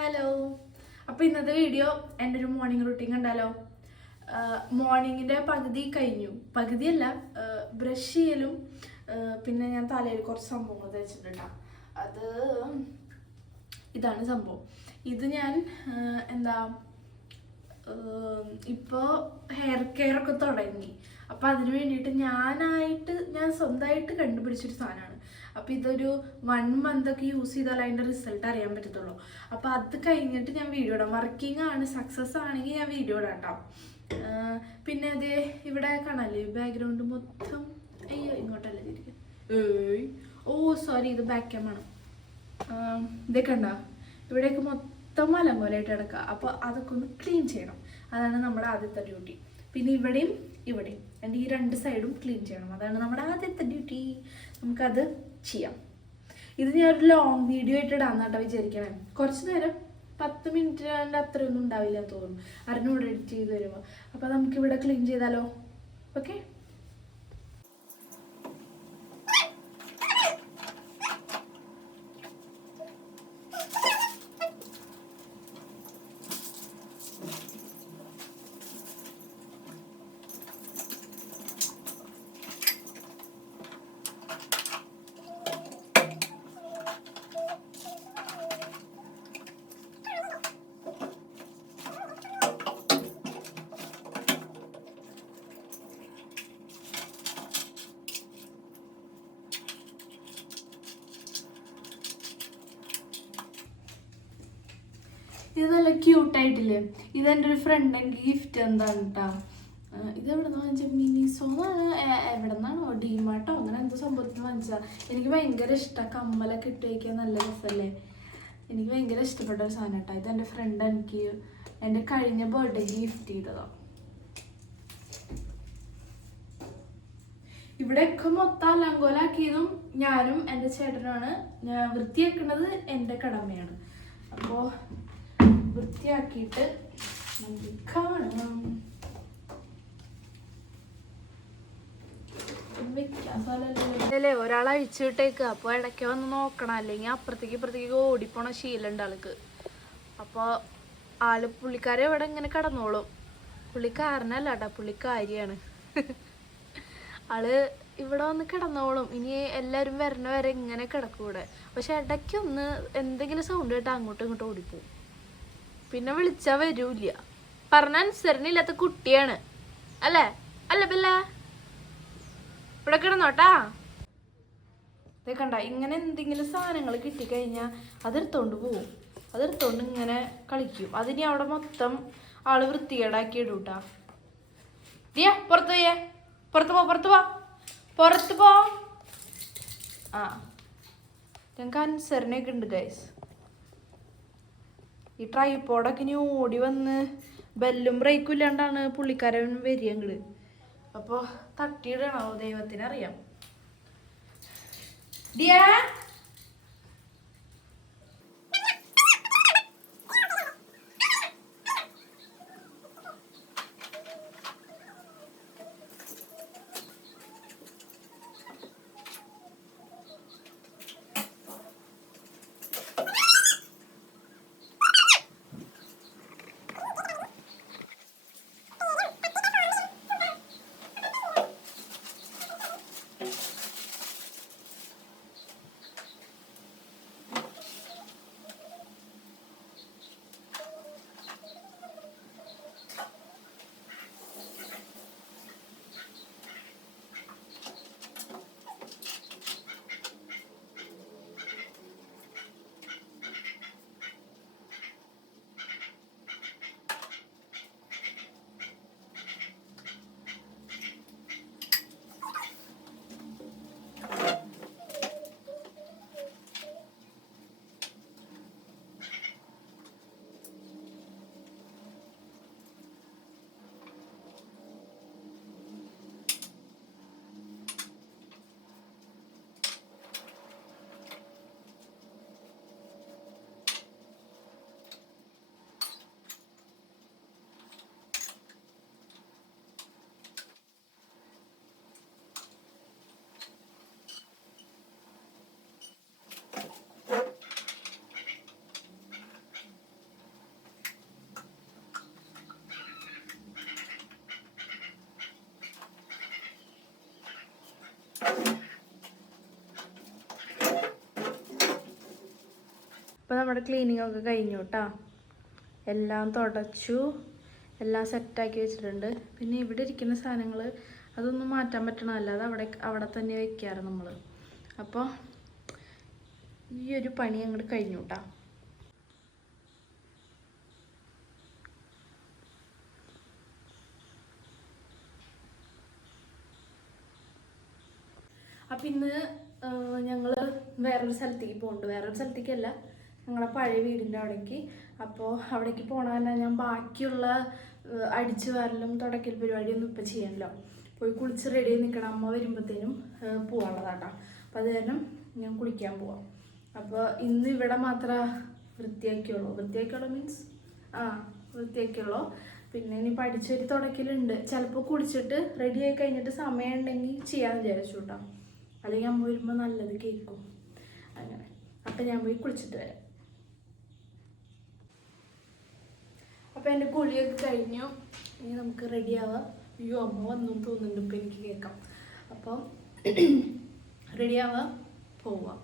Hello. അപ്പോൾ ഇന്നത്തെ video എൻ്റെ ഒരു മോർണിംഗ് റൂട്ടീൻ കണ്ടാലോ? മോർണിംഗിൻ്റെ പകുതി കഴിഞ്ഞു, പകുതിയല്ല, ബ്രഷ് ചെയ്യലും പിന്നെ ഞാൻ തലയിൽ കുറച്ച് സംഭവങ്ങൾ തേച്ചിട്ടുണ്ട്. അത് ഇതാണ് സംഭവം. ഇത് ഞാൻ ഇപ്പോൾ ഹെയർ കെയർ ഒക്കെ തുടങ്ങി. അപ്പോൾ അതിന് വേണ്ടിയിട്ട് ഞാൻ സ്വന്തമായിട്ട് കണ്ടുപിടിച്ചൊരു സാധനമാണ്. അപ്പോൾ ഇതൊരു 1 month ഒക്കെ യൂസ് ചെയ്താൽ അതിൻ്റെ റിസൾട്ട് അറിയാൻ പറ്റത്തുള്ളൂ. അപ്പോൾ അത് കഴിഞ്ഞിട്ട് ഞാൻ വീഡിയോ ഇടാം. വർക്കിംഗ് ആണ്, സക്സസ് ആണെങ്കിൽ ഞാൻ വീഡിയോ ഇടാം കേട്ടോ. പിന്നെ അത് ഇവിടെ കാണാല്ലേ ബാക്ക്ഗ്രൗണ്ട് മൊത്തം, അയ്യോ ഇങ്ങോട്ടല്ല തിരിക്കുക, സോറി, ഇത് ബാക്ക് ക്യാമാണ്. ഇതൊക്കെ ഉണ്ടോ, ഇവിടെയൊക്കെ മൊത്തം മലങ്കോലായിട്ട് കിടക്കുക. അപ്പോൾ അതൊക്കെ ഒന്ന് ക്ലീൻ ചെയ്യണം. അതാണ് നമ്മുടെ ആദ്യത്തെ ഡ്യൂട്ടി. പിന്നെ ഇവിടെയും എൻ്റെ ഈ 2 സൈഡും ക്ലീൻ ചെയ്യണം. അതാണ് നമ്മുടെ ആദ്യത്തെ ഡ്യൂട്ടി. നമുക്കത് ചെയ്യാം. ഇത് ഞാനൊരു ലോങ് വീഡിയോ ആയിട്ട് ഇടാന്ന് കേട്ടോ വിചാരിക്കണേ. കുറച്ച് നേരം 10 മിനിറ്റിൻ്റെ അത്രയൊന്നും ഉണ്ടാവില്ല എന്ന് തോന്നുന്നു, അറിഞ്ഞൂടെ എഡിറ്റ് ചെയ്ത് വരുമ്പോൾ. അപ്പോൾ നമുക്കിവിടെ ക്ലീൻ ചെയ്താലോ? ഓക്കെ. ഇത് നല്ല ക്യൂട്ടായിട്ടില്ലേ? ഇതെൻ്റെ ഒരു ഫ്രണ്ട് എനിക്ക് ഗിഫ്റ്റ് എന്താണ് കേട്ടോ. ഇത് എവിടെ നിന്ന് വാങ്ങിച്ചാൽ മിനിസോന്നാണ്, എവിടെ നിന്നാണോ, ഡിമാർട്ടോ അങ്ങനെ എന്തോ സംഭവത്തിന് വാങ്ങിച്ചാൽ. എനിക്ക് ഭയങ്കര ഇഷ്ടമാണ്, കമ്മലൊക്കെ ഇട്ട് വയ്ക്കാൻ നല്ല രസമല്ലേ. എനിക്ക് ഭയങ്കര ഇഷ്ടപ്പെട്ട ഒരു സാധനം കേട്ടോ. ഇതെൻ്റെ ഫ്രണ്ട് എനിക്ക് എൻ്റെ കഴിഞ്ഞ ബർത്ത്ഡേക്ക് ഗിഫ്റ്റ് ചെയ്തതാണ്. ഇവിടെയൊക്കെ മൊത്തം അലങ്കോലാക്കിയതും ഞാനും എൻ്റെ ചേട്ടനുമാണ്. വൃത്തിയാക്കുന്നത് എൻ്റെ കടമയാണ്. അപ്പോൾ വൃത്തിയാക്കിയിട്ട് നമുക്ക് കാണാം. അല്ലേ ഒരാൾ അഴിച്ചു വിട്ടേക്ക്. അപ്പോൾ ഇടയ്ക്ക് വന്ന് നോക്കണം, അല്ലെങ്കിൽ അപ്പുറത്തേക്ക് ഇപ്പുറത്തേക്ക് ഓടിപ്പോണ ശീലമുണ്ട് ആൾക്ക്. അപ്പോൾ പുള്ളിക്കാരെ ഇവിടെ ഇങ്ങനെ കിടന്നോളും. പുള്ളിക്കാരനല്ല കേട്ടോ, പുള്ളിക്കാരിയാണ്. ആള് ഇവിടെ വന്ന് കിടന്നോളും. ഇനി എല്ലാവരും വരണ വരെ ഇങ്ങനെ കിടക്കും ഇവിടെ. പക്ഷെ ഇടയ്ക്കൊന്ന് എന്തെങ്കിലും സൗണ്ട് കേട്ടാൽ അങ്ങോട്ടും ഇങ്ങോട്ടും ഓടിപ്പോവും. പിന്നെ വിളിച്ചാൽ വരൂല്ല. പറഞ്ഞ അനുസരണയില്ലാത്ത കുട്ടിയാണ് അല്ലേ? അല്ല പിന്നെ ഇവിടെ കിടന്നോട്ടാ. ഇതൊക്കെണ്ട, ഇങ്ങനെ എന്തെങ്കിലും സാധനങ്ങൾ കിട്ടിക്കഴിഞ്ഞാൽ അതെടുത്തോണ്ട് പോവും. അതെടുത്തോണ്ട് ഇങ്ങനെ കളിക്കും. അതിനി അവിടെ മൊത്തം ആള് വൃത്തികേടാക്കി ഇടൂട്ടാ. ദിയാ പുറത്ത് പോയേ, പുറത്ത് പോ. ഞങ്ങൾക്ക് അനുസരണയൊക്കെ ഉണ്ട് ഗൈസ്. ഈ ട്രൈപോഡൊക്കെ ഇനി ഓടി വന്ന് ബെല്ലും ബ്രേക്കും ഇല്ലാണ്ടാണ് പുള്ളിക്കാരൻ വരിക അങ്ങട്. അപ്പോൾ തട്ടിയിടണോ ദൈവത്തിനറിയാം. ഡിയാ നമ്മുടെ ക്ലീനിങ് ഒക്കെ കഴിഞ്ഞു കേട്ടോ. എല്ലാം തുടച്ചു, എല്ലാം സെറ്റാക്കി വെച്ചിട്ടുണ്ട്. പിന്നെ ഇവിടെ ഇരിക്കുന്ന സാധനങ്ങൾ അതൊന്നും മാറ്റാൻ പറ്റണമല്ല, അത് അവിടെ തന്നെ വെക്കാറ് നമ്മൾ. അപ്പോൾ ഈ ഒരു പണി അങ്ങോട്ട് കഴിഞ്ഞു കേട്ടോ. അപ്പം ഇന്ന് ഞങ്ങൾ വേറൊരു സ്ഥലത്തേക്ക് പോകുന്നുണ്ട്. വേറൊരു സ്ഥലത്തേക്കല്ല, ഞങ്ങളെ പഴയ വീടിൻ്റെ അവിടേക്ക്. അപ്പോൾ അവിടേക്ക് പോകണമെന്ന് ഞാൻ ബാക്കിയുള്ള അടിച്ചു വാരലും തുടക്കൽ പരിപാടിയൊന്നും ഇപ്പം ചെയ്യാനല്ലോ. പോയി കുളിച്ച് റെഡി ആയി നിൽക്കണം. അമ്മ വരുമ്പോഴത്തേനും പോകാനുള്ളതാട്ടോ. അപ്പോൾ അത് കാരണം ഞാൻ കുളിക്കാൻ പോവാം. അപ്പോൾ ഇന്ന് ഇവിടെ മാത്രമേ വൃത്തിയാക്കിയുള്ളൂ മീൻസ് വൃത്തിയാക്കിയുള്ളൂ. പിന്നെ ഇനി പഠിച്ചൊരു തുടക്കലുണ്ട്. ചിലപ്പോൾ കുളിച്ചിട്ട് റെഡി ആയി കഴിഞ്ഞിട്ട് സമയം ഉണ്ടെങ്കിൽ ചെയ്യാമെന്ന് വിചാരിച്ചു കേട്ടോ. അല്ലെങ്കിൽ അമ്മ വരുമ്പോൾ നല്ലത് കേൾക്കും അങ്ങനെ. അപ്പം ഞാൻ പോയി കുളിച്ചിട്ട് വരാം. അപ്പം എൻ്റെ കുളിയൊക്കെ കഴിഞ്ഞു. ഇനി നമുക്ക് റെഡി ആവാം. അയ്യോ, അമ്മ വന്നു തോന്നുന്നുണ്ട്, ഇപ്പം എനിക്ക് കേൾക്കാം. അപ്പം റെഡി ആവാം, പോവാം.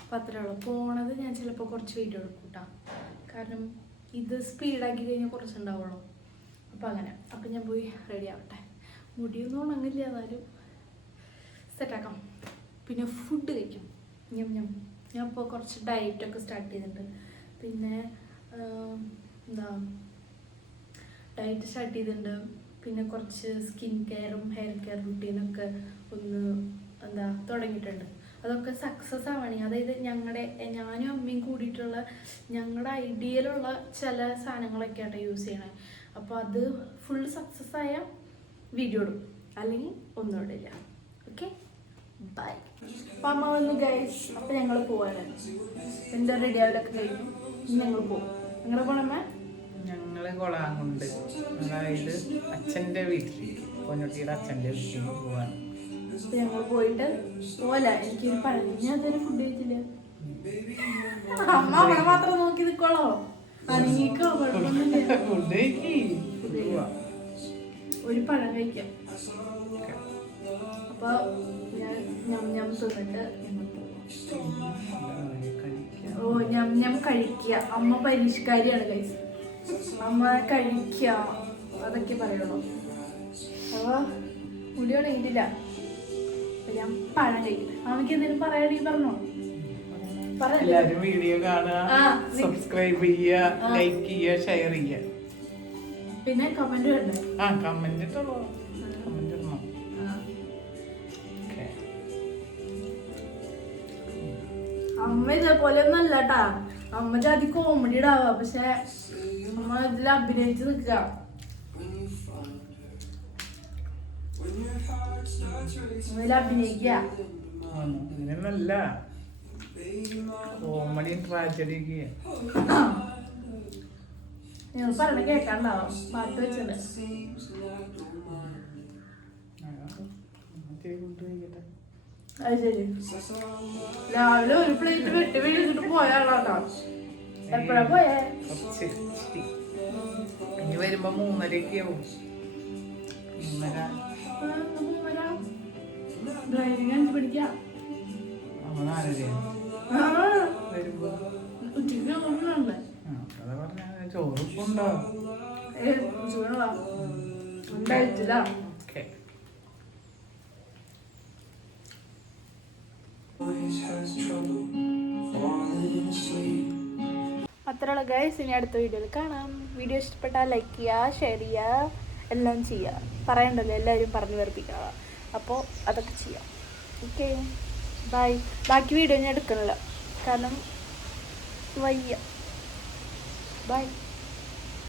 അപ്പം അത്രേ ഉള്ളൂ. പോണത് ഞാൻ ചിലപ്പോൾ കുറച്ച് വീഡിയോ എടുക്കും കേട്ടോ. കാരണം ഇത് സ്പീഡാക്കി കഴിഞ്ഞാൽ കുറച്ചുണ്ടാവുള്ളൂ. അപ്പം അങ്ങനെ. അപ്പം ഞാൻ പോയി റെഡി ആവട്ടെ. മുടിയൊന്നും ഉണങ്ങില്ല, എന്നാലും സെറ്റാക്കാം. പിന്നെ ഫുഡ് കഴിക്കും. ഞാൻ ഇപ്പോൾ കുറച്ച് ഡയറ്റൊക്കെ സ്റ്റാർട്ട് ചെയ്തിട്ടുണ്ട്. പിന്നെ ഡയറ്റ് സ്റ്റാർട്ട് ചെയ്തിട്ടുണ്ട്. പിന്നെ കുറച്ച് സ്കിൻ കെയറും ഹെയർ കെയർ റുട്ടീനൊക്കെ തുടങ്ങിയിട്ടുണ്ട്. അതൊക്കെ സക്സസ് ആവണമെങ്കിൽ, അതായത് ഞാനും അമ്മയും കൂടിയിട്ടുള്ള ഞങ്ങളുടെ ഐഡിയയിലുള്ള ചില സാധനങ്ങളൊക്കെ ആയിട്ട് യൂസ് ചെയ്യണേ. അപ്പോൾ അത് ഫുൾ സക്സസ് ആയ വീഡിയോ ഇടും, അല്ലെങ്കിൽ ഒന്നും ഇടില്ല. Okay, bye. അപ്പം അമ്മ വന്നു ഗൈസ്. അപ്പം ഞങ്ങൾ പോവാനാണ്. എൻ്റെ റെഡി ആവലൊക്കെ കഴിഞ്ഞു. ഞങ്ങൾ പോകും. നിങ്ങൾ പോണമ്മ? ഞങ്ങൾ കൊളാങ്ങുണ്ട്, അതായത് അച്ഛൻ്റെ വീട്ടിലേക്ക്, പൊന്നോട്ടിയുടെ അച്ഛൻ്റെ വീട്ടിലേക്ക് പോവാണ്. അപ്പം ഞങ്ങൾ പോയിട്ട് പോല. എനിക്കൊരു അതൊരു ഫുഡ് കഴിച്ചില്ല. അമ്മ അവിടെ മാത്രം നോക്കി നിൽക്കോളോ? അനങ്ങിക്കോ, കുഴപ്പമൊന്നുമില്ല. ഒരു പഴം കഴിക്കാം. അപ്പോൾ ഞാൻ തിന്നിട്ട് ഞങ്ങൾ പോവാം. ഞാൻ കഴിക്കുക. അമ്മ പരിഷ്കാരിയാണ് കഴിച്ചത്. അമ്മ കഴിക്കുക അതൊക്കെ പറയുള്ളൂ. അപ്പോൾ മുടി ഉണങ്ങിയിട്ടില്ല. അപ്പം ഞാൻ പഴം കഴിക്കും. അമ്മയ്ക്ക് എന്തെങ്കിലും പറയാണെങ്കിൽ പറഞ്ഞോ. എല്ലാവരും വീഡിയോ കാണുക, സബ്സ്ക്രൈബ് ചെയ്യുക, ലൈക്ക് ചെയ്യുക, ഷെയർ ചെയ്യുക. പിന്നെ കമന്റ് വേണ്ടേ? കമന്റ് ഇടണോ? അമ്മ ഇതേപോലെ ഒന്നും അല്ല കേട്ടാ. അമ്മ ജാതി കോമഡി ഇടാവാ, പക്ഷെ അമ്മ ഇതിൽ അഭിനയിച്ച് നിൽക്കുക. അഭിനയിക്ക അങ്ങനെയൊന്നല്ല, കോമഡിയും ട്രാജഡിയൊക്കെ. നിങ്ങൾ പറഞ്ഞ കേൾക്കാണ്ടാവും, പാട്ട് വെച്ചത്. അത് ശരി. രാവിലെ ഒരു പ്ലേറ്റ് വെട്ടി വീഴിച്ചിട്ട് പോയാളാട്ടോ. എപ്പോഴാ പോയേ? ഇനി വരുമ്പോ 3:30 ആവും. ഡ്രൈവിംഗ് 5 മണിക്കാ. ഉച്ചക്ക് ഒന്നുണ്ട്. ചോറുണ്ടോ? ഉണ്ടായിട്ടില്ല. അത്രയുള്ള ഗൈസ്. ഇനി അടുത്ത വീഡിയോയിൽ കാണാം. വീഡിയോ ഇഷ്ടപ്പെട്ടാൽ ലൈക്ക് ചെയ്യുക, ഷെയർ ചെയ്യുക, എല്ലാം ചെയ്യുക. പറയണ്ടല്ലോ, എല്ലാവരും പറഞ്ഞു വെറുപ്പിക്കുക. അപ്പോൾ അതൊക്കെ ചെയ്യാം. Okay, by. ബാക്കി വീഡിയോ ഞാൻ എടുക്കണില്ല, കാരണം വയ്യ. ബൈ.